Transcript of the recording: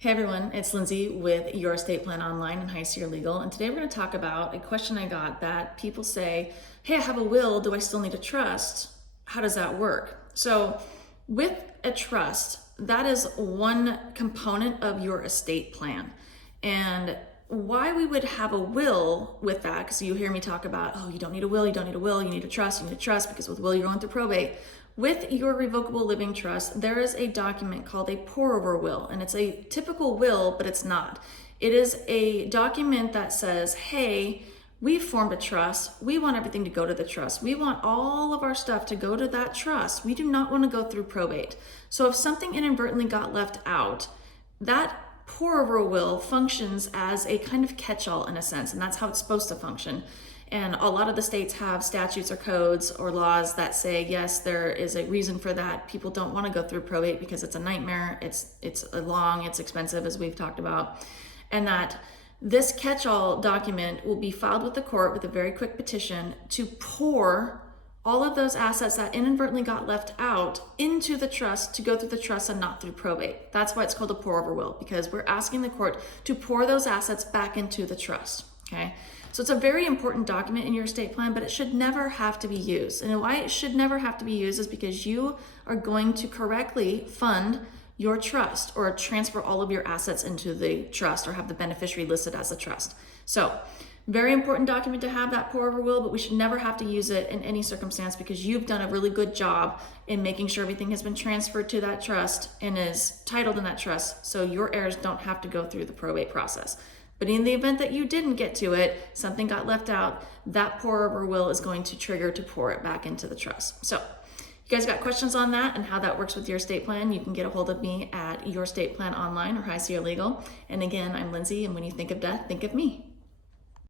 Hey everyone, it's Lindsay with Your Estate Plan Online and High Sierra Legal, and today we're going to talk about a question I got that people say, hey, I have a will, do I still need a trust? How does that work? So with a trust, that is one component of your estate plan. And why we would have a will with that, because you hear me talk about, oh, you don't need a will, you don't need a will, you need a trust, you need a trust, because with will you're going through probate. With your revocable living trust, there is a document called a pour-over will, and it's a typical will, but it's not. It is a document that says, hey, we've formed a trust. We want everything to go to the trust. We want all of our stuff to go to that trust. We do not want to go through probate. So if something inadvertently got left out, that pour-over will functions as a kind of catch-all in a sense, and that's how it's supposed to function. And a lot of the states have statutes or codes or laws that say, yes, there is a reason for that. People don't want to go through probate because it's a nightmare. It's long, it's expensive, as we've talked about. And that this catch-all document will be filed with the court with a very quick petition to pour all of those assets that inadvertently got left out into the trust to go through the trust and not through probate. That's why it's called a pour-over will, because we're asking the court to pour those assets back into the trust, okay? So it's a very important document in your estate plan, but it should never have to be used. And why it should never have to be used is because you are going to correctly fund your trust or transfer all of your assets into the trust or have the beneficiary listed as a trust. So very important document to have, that pour-over will, but we should never have to use it in any circumstance because you've done a really good job in making sure everything has been transferred to that trust and is titled in that trust, so your heirs don't have to go through the probate process. But in the event that you didn't get to it, something got left out, that pour-over will is going to trigger to pour it back into the trust. So you guys got questions on that and how that works with your estate plan, you can get a hold of me at Your Estate Plan Online or High Sierra Legal. And again, I'm Lindsay, and when you think of death, think of me.